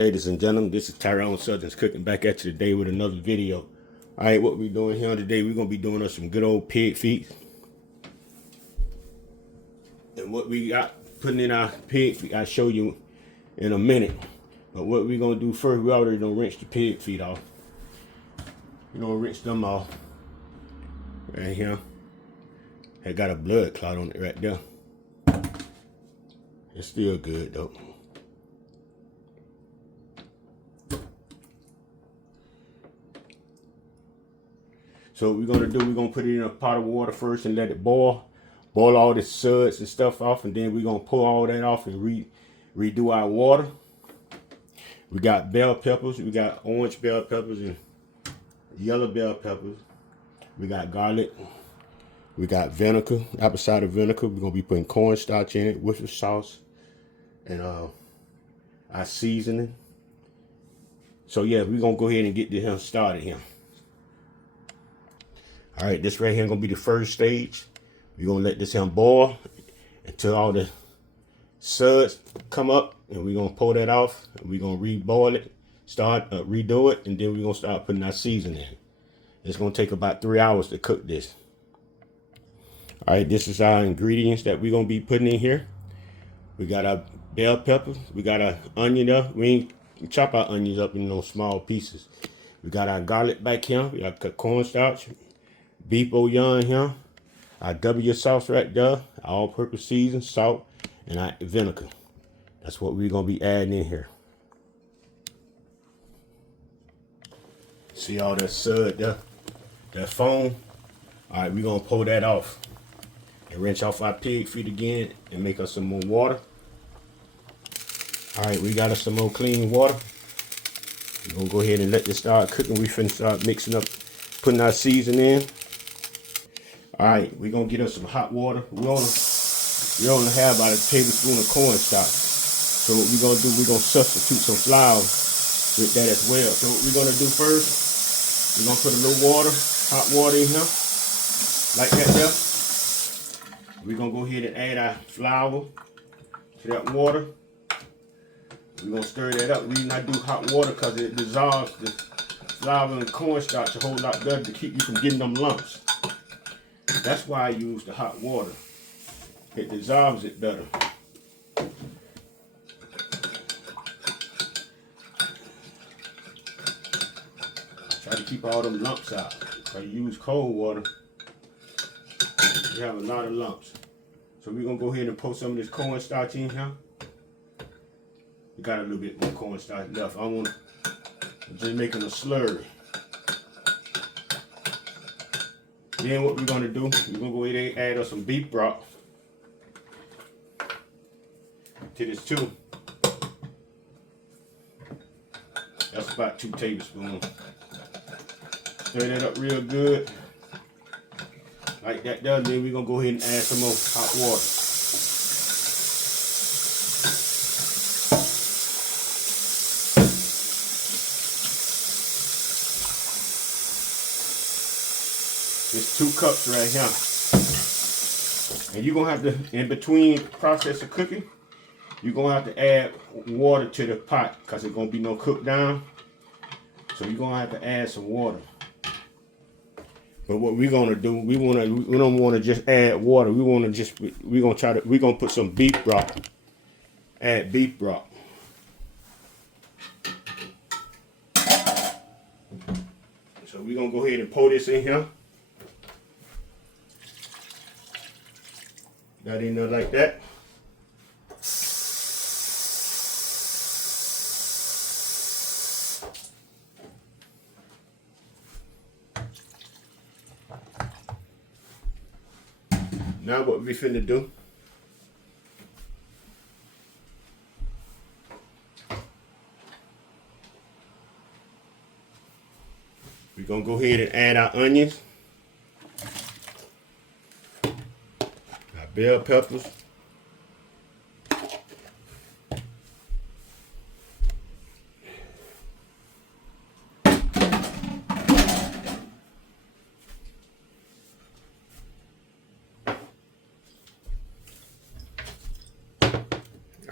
Ladies and gentlemen, this is Tyron'e Southern's cooking back at you today with another video. All right, what we're doing here today, we're gonna be doing us some good old pig feet. And what we got putting in our pig feet, I'll show you in a minute. But what we're gonna do first, we already done rinse the pig feet off. You know, rinse them off right here. It got a blood clot on it right there. It's still good though. So what we're gonna do, we're gonna put it in a pot of water first and let it boil. Boil all the suds and stuff off, and then we're gonna pull all that off and redo our water. We got bell peppers, we got orange bell peppers and yellow bell peppers. We got garlic, we got vinegar, apple cider vinegar. We're gonna be putting cornstarch in it, Worcestershire sauce, and our seasoning. So yeah, we're gonna go ahead and get this started here. All right, this right here gonna be the first stage. We're gonna let this here boil until all the suds come up, and we're gonna pull that off, and we're gonna re-boil it, redo it, and then we're gonna start putting our seasoning in. It's gonna take about 3 hours to cook this. All right, this is our ingredients that we're gonna be putting in here. We got our bell peppers, we got our onion up. We ain't chop our onions up in those small pieces. We got our garlic back here, we got cornstarch, beef bouillon here, our W sauce right there, all-purpose season, salt, and our vinegar. That's what we're gonna be adding in here. See all that sud there, that foam? All right, we're gonna pull that off and rinse off our pig feet again and make us some more water. All right, we got us some more clean water. We're gonna go ahead and let this start cooking. We finna start mixing up, putting our seasoning in. All right, we're gonna get us some hot water. We only have about a tablespoon of cornstarch. So what we're gonna do, we're gonna substitute some flour with that as well. So what we're gonna do first, we're gonna put a little water, hot water in here, like that there. We're gonna go ahead and add our flour to that water. We're gonna stir that up. The reason I do hot water because it dissolves the flour and cornstarch a whole lot better to keep you from getting them lumps. That's why I use the hot water. It dissolves it better. Try to keep all them lumps out. If I use cold water, you have a lot of lumps. So we're gonna go ahead and pour some of this cornstarch in here. We got a little bit more cornstarch left. I'm just making a slurry. Then what we're gonna do, we're gonna go ahead and add us some beef broth to this too. That's about 2 tablespoons. Stir that up real good. Like that done, then we're gonna go ahead and add some more hot water. It's 2 cups right here. And you're gonna have to, in between process of cooking, you're gonna have to add water to the pot because it's gonna be no cook down. So you're gonna have to add some water. But what we're gonna do, we don't wanna just add water. We're gonna put some beef broth. Add beef broth. So we're gonna go ahead and pour this in here. Got in there like that. Now what we finna do, we're gonna go ahead and add our onions, our bell peppers,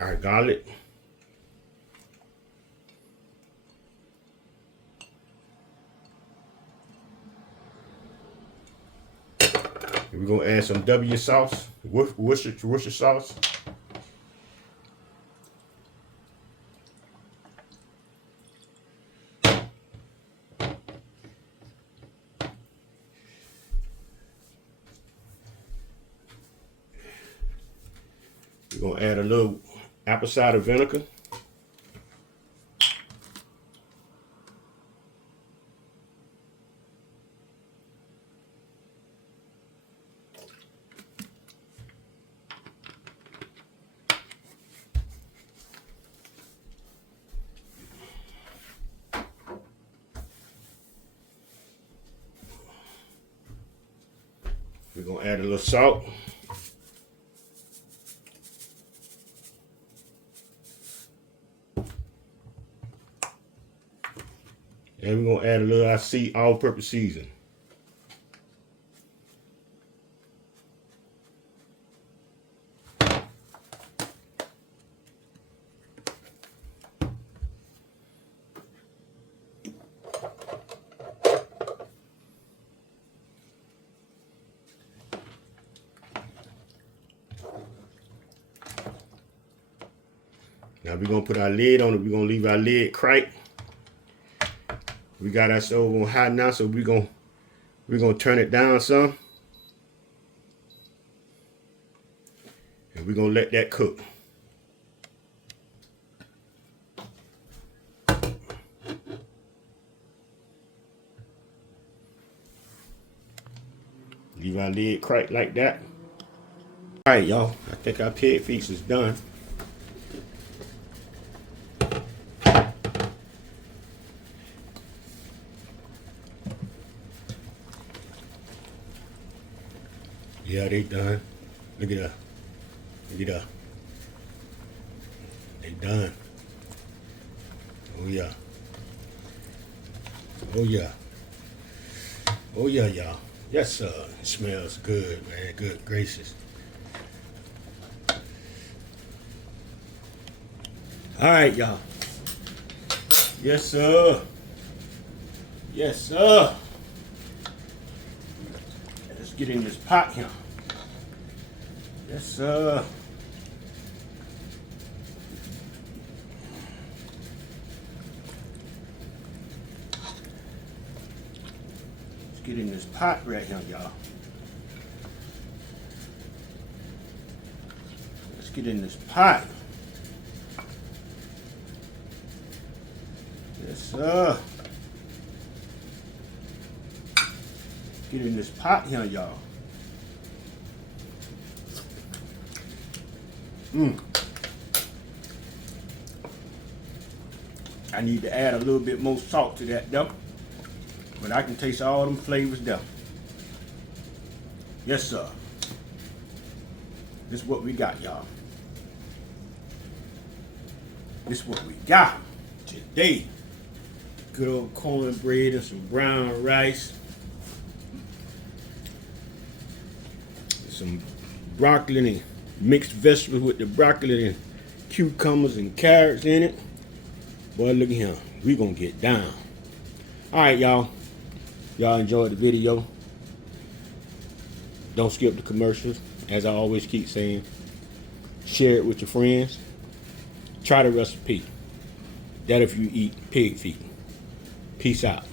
our garlic, We're gonna add some W sauce, Worcestershire sauce. We're gonna add a little apple cider vinegar. We're gonna add a little salt. And we're gonna add a little all-purpose seasoning. Now we're gonna put our lid on it. We're gonna leave our lid cracked. We got our stove on high now, so we're gonna turn it down some. And we're gonna let that cook. Leave our lid cracked like that. All right, y'all. I think our pig feast is done. Yeah, they done. Look at that. Look at that. They done. Oh yeah. Oh yeah. Oh yeah, y'all. Yes, sir. It smells good, man. Good gracious. All right, y'all. Yes, sir. Yes, sir. Let's get in this pot here. Yes, sir. Let's get in this pot right here, y'all. Let's get in this pot. Yes, sir. Get in this pot here, y'all. I need to add a little bit more salt to that though. But I can taste all them flavors there. Yes, sir. This is what we got, y'all. This is what we got today. Good old cornbread and some brown rice. Some broccoli and mixed vegetables with the broccoli and cucumbers and carrots in it. Boy, look at him. We gonna get down. All right, y'all. Y'all enjoyed the video. Don't skip the commercials. As I always keep saying, share it with your friends. Try the recipe. That if you eat pig feet. Peace out.